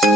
Hey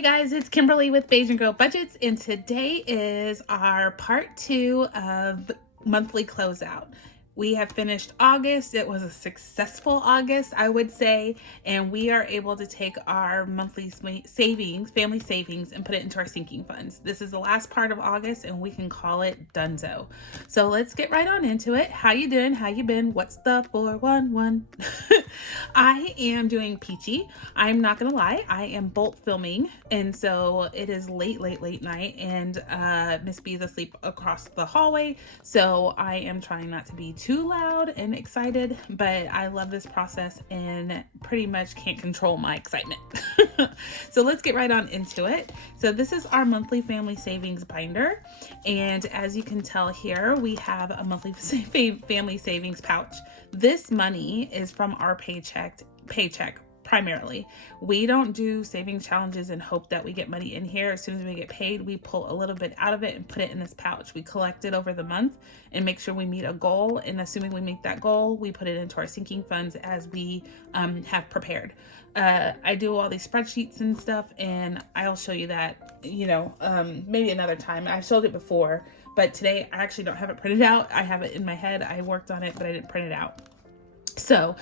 guys, it's Kimberly with Bajan Budgets, and today is our part 2 of monthly closeout. We have finished August. It was a successful August, I would say, and we are able to take our monthly savings, family savings, and put it into our sinking funds. This is the last part of August, and we can call it donezo. So let's get right on into it. How you doing? How you been? What's the 411? I am doing peachy. I'm not gonna lie, I am bolt filming, and so it is late night, and Miss B is asleep across the hallway, so I am trying not to be too loud and excited, but I love this process and pretty much can't control my excitement. So let's get right on into it. So this is our monthly family savings binder, and as you can tell here, we have a monthly family savings pouch. This money is from our paycheck primarily. We don't do savings challenges and hope that we get money in here. As soon as we get paid, we pull a little bit out of it and put it in this pouch. We collect it over the month and make sure we meet a goal, and assuming we make that goal, we put it into our sinking funds as we have prepared. I do all these spreadsheets and stuff, and I'll show you that, maybe another time. I've showed it before, but today I actually don't have it printed out. I have it in my head. I worked on it, but I didn't print it out. So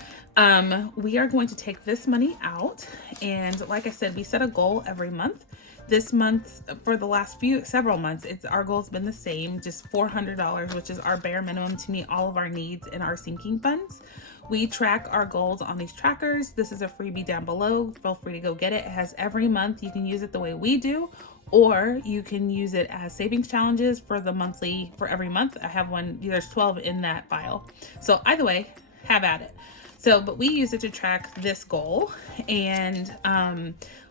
we are going to take this money out, and like I said, we set a goal every month. This month, for the last several months, our goal's been the same, just $400, which is our bare minimum to meet all of our needs in our sinking funds. We track our goals on these trackers. This is a freebie down below. Feel free to go get it. It has every month. You can use it the way we do, or you can use it as savings challenges for every month. I have one, there's 12 in that file. So either way, have at it. So, but we use it to track this goal. And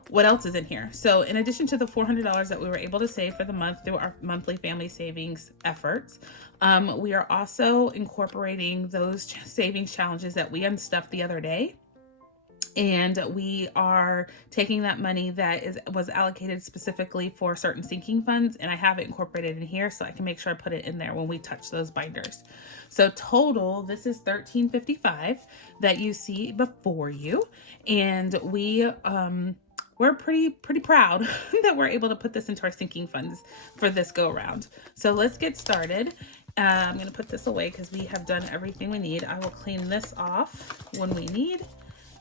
what else is in here? So in addition to the $400 that we were able to save for the month through our monthly family savings efforts, we are also incorporating those savings challenges that we unstuffed the other day. And we are taking that money that was allocated specifically for certain sinking funds, and I have it incorporated in here so I can make sure I put it in there when we touch those binders. So total, this is $13.55 that you see before you, and we're pretty proud that we're able to put this into our sinking funds for this go around. So let's get started. I'm going to put this away because we have done everything we need. I will clean this off when we need.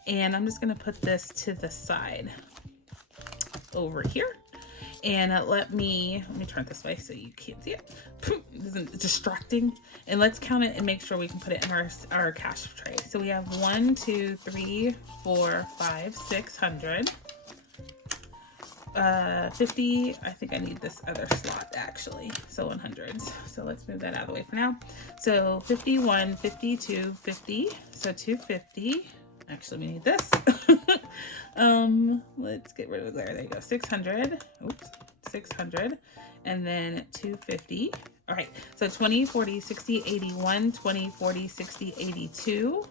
And I'm just going to put this to the side over here. And let me turn it this way so you can't see it. This isn't distracting. And let's count it and make sure we can put it in our cash tray. So we have 1, 2, 3, 4, 5, 600. 50. I think I need this other slot actually. So 100s. So let's move that out of the way for now. So 51, 52, 50. So 250. Actually, we need this. Let's get rid of there. There you go. 600. Oops. 600. And then 250. All right. So 20, 40, 60, 81, 20, 40, 60, 82.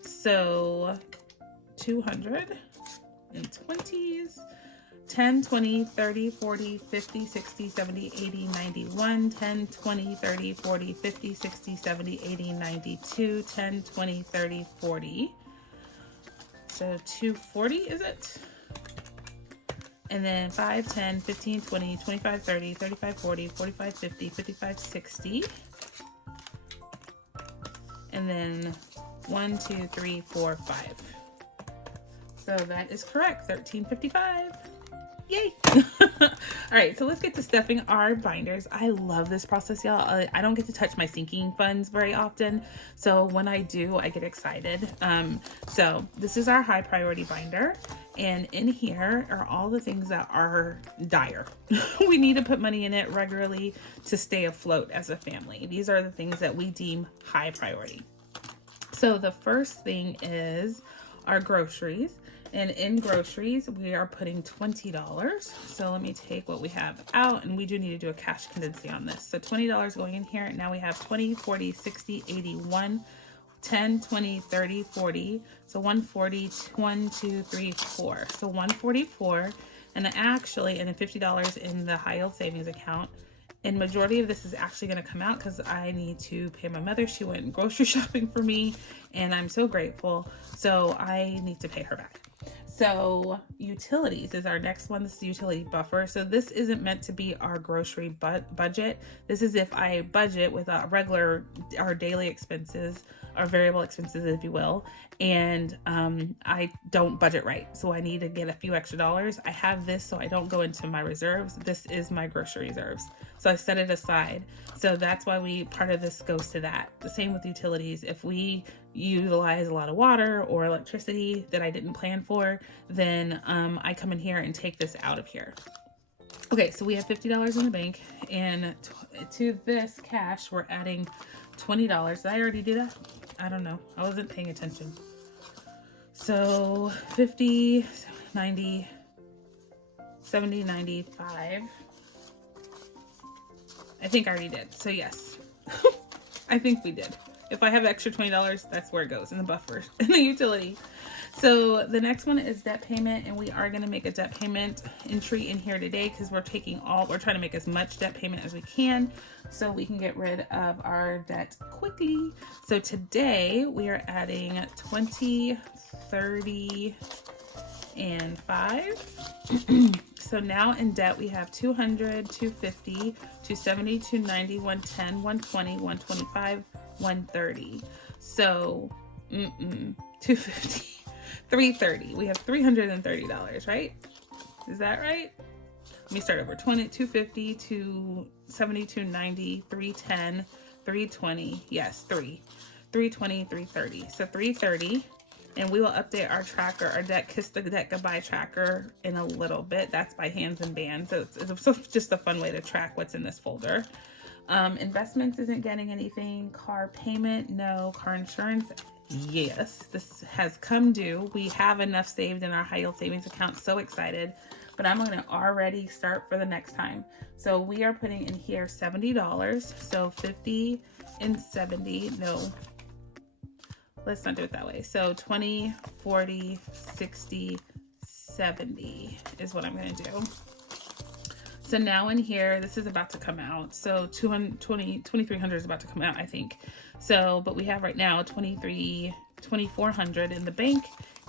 So 200 and 20s. 10, 20, 30, 40, 50, 60, 70, 80, 91, 10, 20, 30, 40, 50, 60, 70, 80, 92, 10, 20, 30, 40. So 240 is it? And then 5, 10, 15, 20, 25, 30, 35, 40, 45, 50, 55, 60. And then 1, 2, 3, 4, 5. So that is correct, $13.55. Yay! All right, so let's get to stuffing our binders. I love this process, y'all. I don't get to touch my sinking funds very often, so when I do, I get excited. So this is our high priority binder, and in here are all the things that are dire. We need to put money in it regularly to stay afloat as a family. These are the things that we deem high priority. So the first thing is our groceries. And in groceries, we are putting $20. So let me take what we have out, and we do need to do a cash contingency on this. So $20 going in here. Now we have 20, 40, 60, 81, 10, 20, 30, 40. So 140, 1, 2, 3, 4. So 144. And actually, and then $50 in the high yield savings account. And majority of this is actually going to come out because I need to pay my mother. She went grocery shopping for me, and I'm so grateful. So I need to pay her back. So utilities is our next one. This is utility buffer. So this isn't meant to be our grocery budget. This is if I budget with our daily expenses, our variable expenses, if you will, and I don't budget right. So I need to get a few extra dollars. I have this so I don't go into my reserves. This is my grocery reserves. So I set it aside. So that's why part of this goes to that. The same with utilities. If we utilize a lot of water or electricity that I didn't plan for, then I come in here and take this out of here. Okay, so we have $50 in the bank, and to this cash, we're adding $20. Did I already do that? I don't know. I wasn't paying attention. So 50, 90, 70, 95. I think I already did. So yes, I think we did. If I have extra $20, that's where it goes, in the buffer, in the utility. So the next one is debt payment, and we are going to make a debt payment entry in here today because we're trying to make as much debt payment as we can so we can get rid of our debt quickly. So today we are adding 20, 30, and 5. So now in debt we have 200, 250, 270, 290, 110, 120, 125, 130. So 250, 330. We have $330, right? Is that right? Let me start over. 250, 270, 290, 310, 320. Yes, 320, 330. So 330. And we will update our tracker, our Kiss the Debt Goodbye tracker, in a little bit. That's by Hands and Bands. So it's just a fun way to track what's in this folder. Investments isn't getting anything. Car payment, no. Car insurance, yes. This has come due. We have enough saved in our high yield savings account. So excited. But I'm going to already start for the next time. So we are putting in here $70. So 50 and 70, no. Let's not do it that way. So 20, 40, 60, 70 is what I'm going to do. So now in here, this is about to come out. So 2,300 is about to come out, I think. So, but we have right now 2,400 in the bank,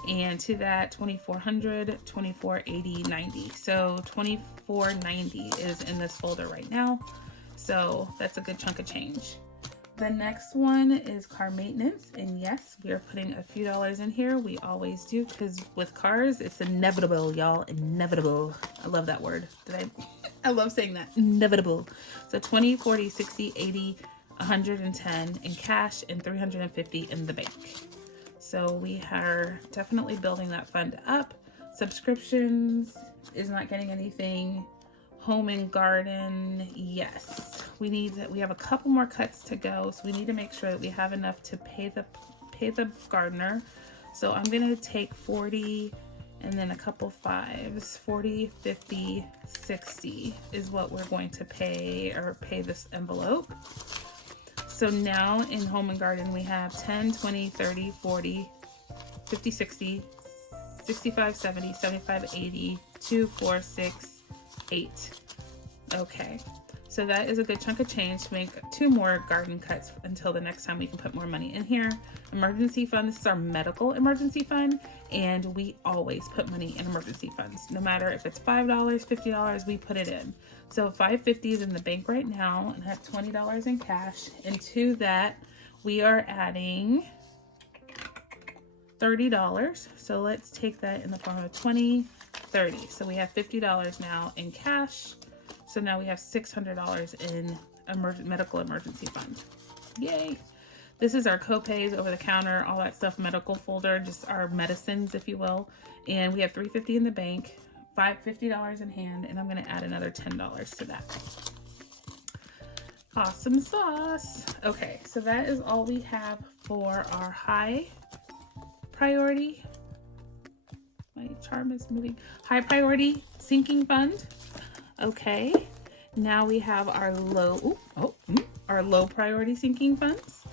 and to that 2,400, 2,480, 90. So 2,490 is in this folder right now. So that's a good chunk of change. The next one is car maintenance, and yes, we are putting a few dollars in here. We always do, because with cars, it's inevitable, y'all. Inevitable. I love that word. I love saying that. Inevitable. So 20, 40, 60, 80, 110 in cash, and 350 in the bank. So we are definitely building that fund up. Subscriptions is not getting anything. Home and garden, yes. We have a couple more cuts to go, so we need to make sure that we have enough to pay the gardener. So I'm gonna take 40 and then a couple 5s. 40, 50, 60 is what we're going to pay this envelope. So now in home and garden we have 10, 20, 30, 40, 50, 60, 65, 70, 75, 80, 2, 4, 6, 8. Okay, so that is a good chunk of change to make 2 more garden cuts until the next time we can put more money in here. Emergency fund, this is our medical emergency fund, and we always put money in emergency funds. No matter if it's $5, $50, we put it in. So 550 is in the bank right now, and I have $20 in cash. And to that, we are adding $30. So let's take that in the form of 20, 30. So we have $50 now in cash. So now we have $600 in medical emergency fund. Yay. This is our copays, over the counter, all that stuff, medical folder, just our medicines, if you will. And we have $350 in the bank, $50 in hand, and I'm going to add another $10 to that. Awesome sauce. Okay, so that is all we have for our high priority. My charm is moving. High priority sinking fund. Okay, now we have our low priority sinking funds.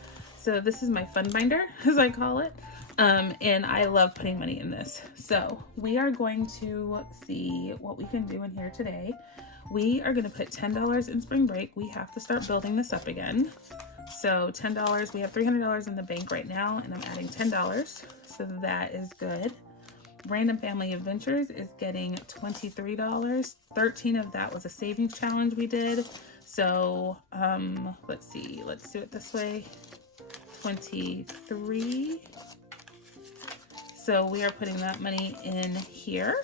So this is my fun binder, as I call it. And I love putting money in this. So we are going to see what we can do in here today. We are going to put $10 in spring break. We have to start building this up again. So $10, we have $300 in the bank right now, and I'm adding $10. So that is good. Random Family Adventures is getting $23. 13 of that was a savings challenge we did. So let's see, let's do it this way. 23. So we are putting that money in here.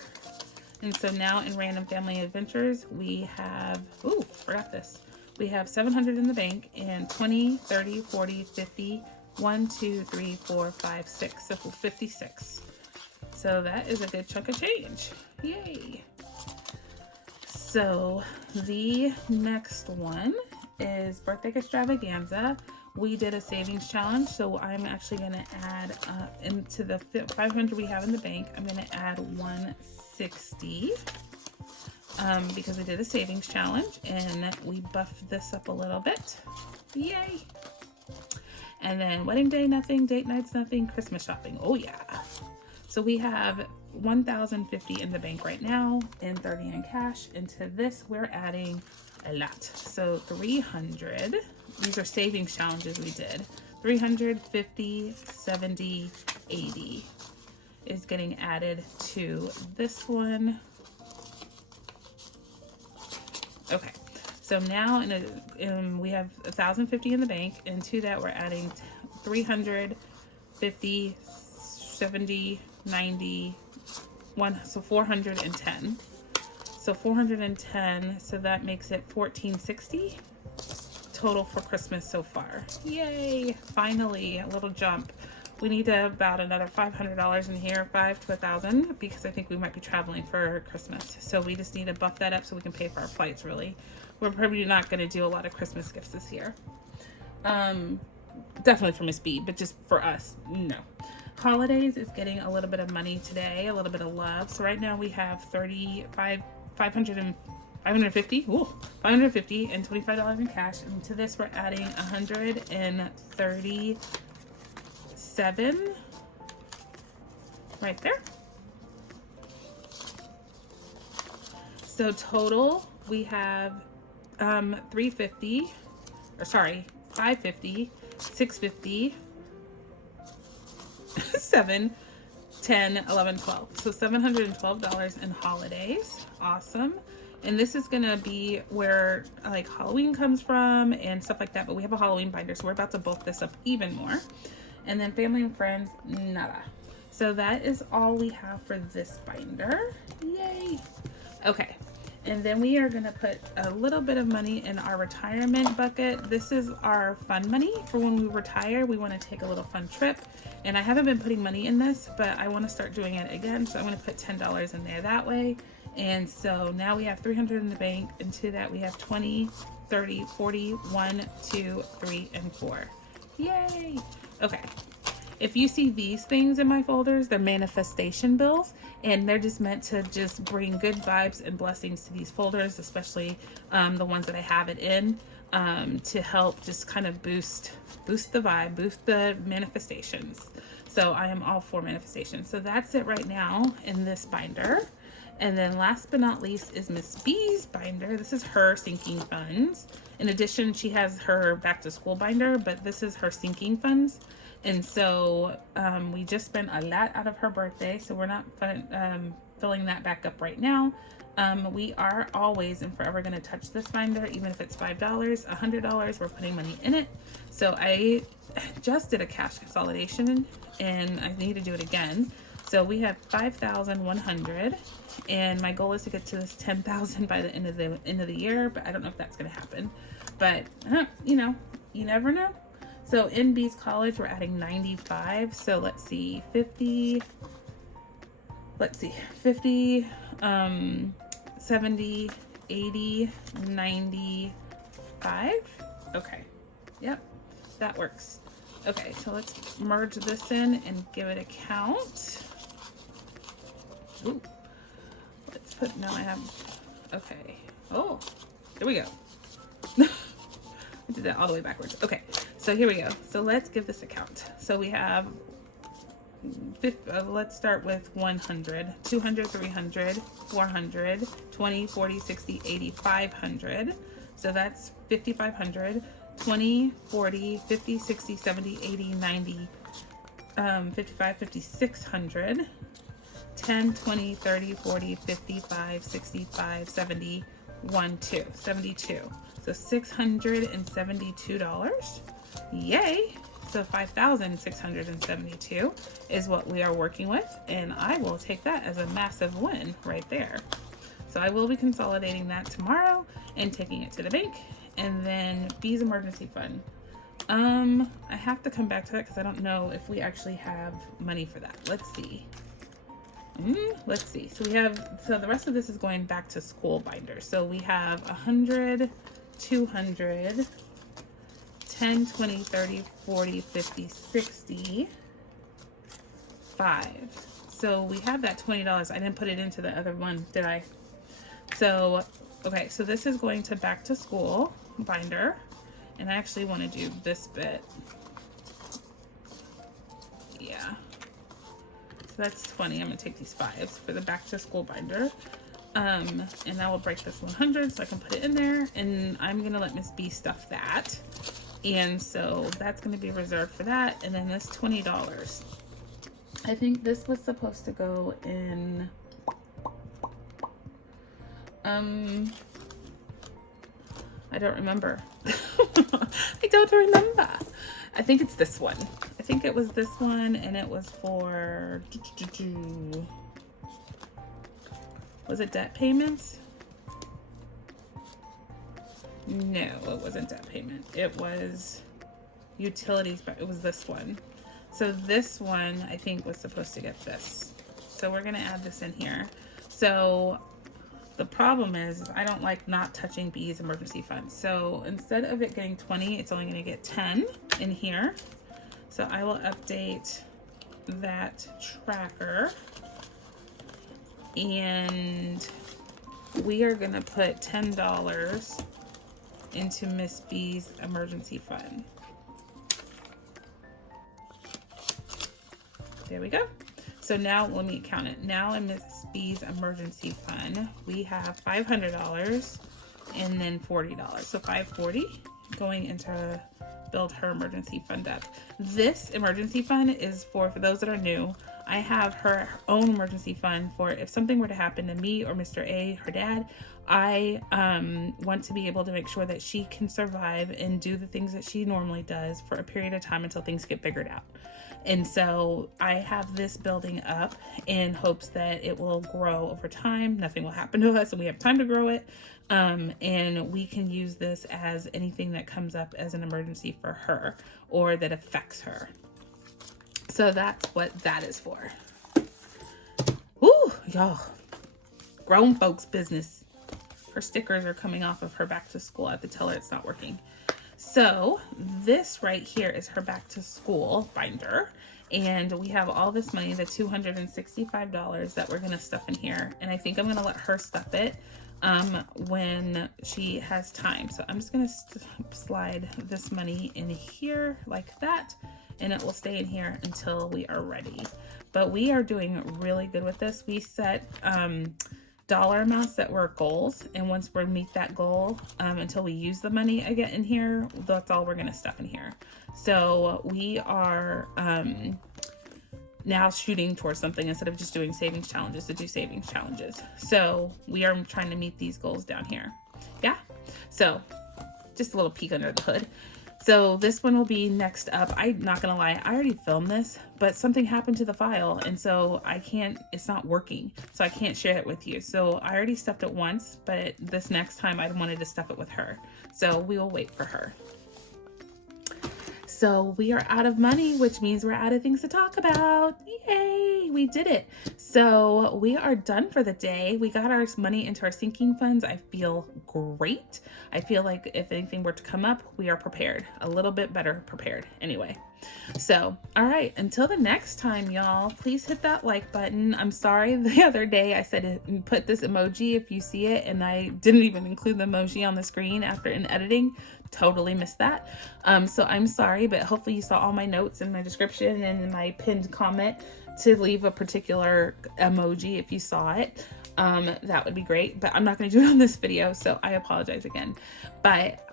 And so now in Random Family Adventures, we have, ooh, forgot this. We have 700 in the bank and 20, 30, 40, 50, 1, 2, 3, 4, 5, 6. So 56. So that is a good chunk of change. Yay. So the next one is Birthday Extravaganza. We did a savings challenge, so I'm actually going to add into the 500 we have in the bank, I'm going to add 160 because we did a savings challenge and we buffed this up a little bit. Yay! And then wedding day, nothing. Date nights, nothing. Christmas shopping. Oh yeah. So we have 1,050 in the bank right now and 30 in cash. Into this, we're adding a lot. So 300. These are savings challenges we did. 350, 70, 80 is getting added to this one. Okay. So now we have 1,050 in the bank, and to that we're adding 350, 70, 90, so 410. So 410, so that makes it 1,460 total for Christmas so far. Yay! Finally, a little jump. We need about another $500 in here, 5 to 1,000, because I think we might be traveling for Christmas. So we just need to buff that up so we can pay for our flights, really. We're probably not going to do a lot of Christmas gifts this year. Definitely for Miss B, but just for us, no. Holidays is getting a little bit of money today, a little bit of love. So right now we have 550 and $25 in cash. And to this we're adding 137 right there. So total we have 550, 650, 7, 10, 11, 12. So $712 in holidays. Awesome. And this is gonna be where like Halloween comes from and stuff like that, but we have a Halloween binder, so we're about to bulk this up even more. And then family and friends, nada. So that is all we have for this binder. Yay. Okay. And then we are gonna put a little bit of money in our retirement bucket. This is our fun money for when we retire. We wanna take a little fun trip. And I haven't been putting money in this, but I wanna start doing it again. So I'm gonna put $10 in there that way. And so now we have 300 in the bank. And to that we have 20, 30, 40, 1, 2, 3, and 4. Yay. Okay. If you see these things in my folders, they're manifestation bills, and they're just meant to just bring good vibes and blessings to these folders, especially the ones that I have it in, to help just kind of boost the vibe, boost the manifestations. So I am all for manifestation. So that's it right now in this binder. And then last but not least is Miss B's binder. This is her sinking funds. In addition, she has her back to school binder, but this is her sinking funds. And so we just spent a lot out of her birthday, so we're not filling that back up right now. We are always and forever going to touch this binder, even if it's $5, $100, we're putting money in it. So I just did a cash consolidation and I need to do it again. So we have 5,100, and my goal is to get to this 10,000 by the end of the year, but I don't know if that's going to happen. But you know, you never know. So in B's college, we're adding 95. So let's see, 50, 70, 80, 95. Okay. Yep. That works. Okay. So let's merge this in and give it a count. Ooh. Let's put, now I have, okay. Oh, there we go. I did that all the way backwards. Okay. So here we go. So let's give this a count. So we have, let's start with 100, 200, 300, 400, 20, 40, 60, 80, 500. So that's 5,500, 20, 40, 50, 60, 70, 80, 90, 55, 5,600, 10, 20, 30, 40, 55, 65, 70, 1, 2, 72. So $672. Yay. So 5,672 is what we are working with, and I will take that as a massive win right there. So I will be consolidating that tomorrow and taking it to the bank. And then fees emergency fund. I have to come back to that because I don't know if we actually have money for that. Let's see. Let's see. So we have, so the rest of this is going back to school binder. So we have 100, 200, 10, 20, 30, 40, 50, 60, 5. So we have that $20. I didn't put it into the other one, did I? So, okay, so this is going to back to school binder. And I actually want to do this bit. Yeah. So that's 20. I'm going to take these 5s for the back to school binder. And I will break this 100 so I can put it in there. And I'm going to let Miss B stuff that. And so that's going to be reserved for that. And then this $20. I think this was supposed to go in, I don't remember. I don't remember. I think it's this one. I think it was this one, and it was for, was it debt payments? No, it wasn't debt payment. It was utilities, but it was this one. So this one, I think, was supposed to get this. So we're going to add this in here. So the problem is I don't like not touching B's emergency fund. So instead of it getting 20, it's only going to get 10 in here. So I will update that tracker. And we are going to put $10 into Miss B's emergency fund. There we go. So now let me count it. Now in Miss B's emergency fund, we have $500 and then $40. So $540 going into build her emergency fund up. This emergency fund is for those that are new. I have her own emergency fund for if something were to happen to me or Mr. A, her dad. I want to be able to make sure that she can survive and do the things that she normally does for a period of time until things get figured out. And so I have this building up in hopes that it will grow over time. Nothing will happen to us and we have time to grow it. And we can use this as anything that comes up as an emergency for her or that affects her. So that's what that is for. Ooh, y'all. Grown folks business. Her stickers are coming off of her back to school. I have to tell her it's not working. So this right here is her back to school binder. And we have all this money, the $265 that we're going to stuff in here. And I think I'm going to let her stuff it when she has time. So I'm just going to slide this money in here like that. And it will stay in here until we are ready. But we are doing really good with this. We set dollar amounts that were goals, and once we meet that goal, until we use the money I get in here, that's all we're going to stuff in here. So we are now shooting towards something instead of just doing savings challenges to do savings challenges. So we are trying to meet these goals down here. Yeah. So just a little peek under the hood. So this one will be next up. I'm not gonna lie, I already filmed this, but something happened to the file, and so I can't, it's not working, so I can't share it with you. So I already stuffed it once, but this next time I wanted to stuff it with her. So we will wait for her. So we are out of money, which means we're out of things to talk about. Yay! we did it. So we are done for the day. We got our money into our sinking funds. I feel great. I feel like if anything were to come up, we are prepared, a little bit better prepared anyway. So, all right, until the next time, y'all, please hit that like button. I'm sorry the other day I said put this emoji if you see it, and I didn't even include the emoji on the screen after in editing. Totally missed that. So I'm sorry, but hopefully you saw all my notes in my description and in my pinned comment to leave a particular emoji if you saw it. That would be great, but I'm not going to do it on this video, so I apologize again. But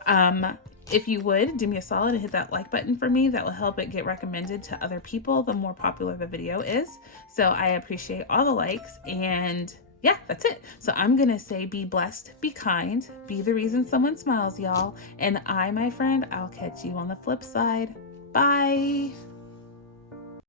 if you would do me a solid and hit that like button for me, that will help it get recommended to other people the more popular the video is. So I appreciate all the likes, and yeah, that's it. So I'm gonna say be blessed, be kind, be the reason someone smiles, y'all. And I, my friend, I'll catch you on the flip side. Bye.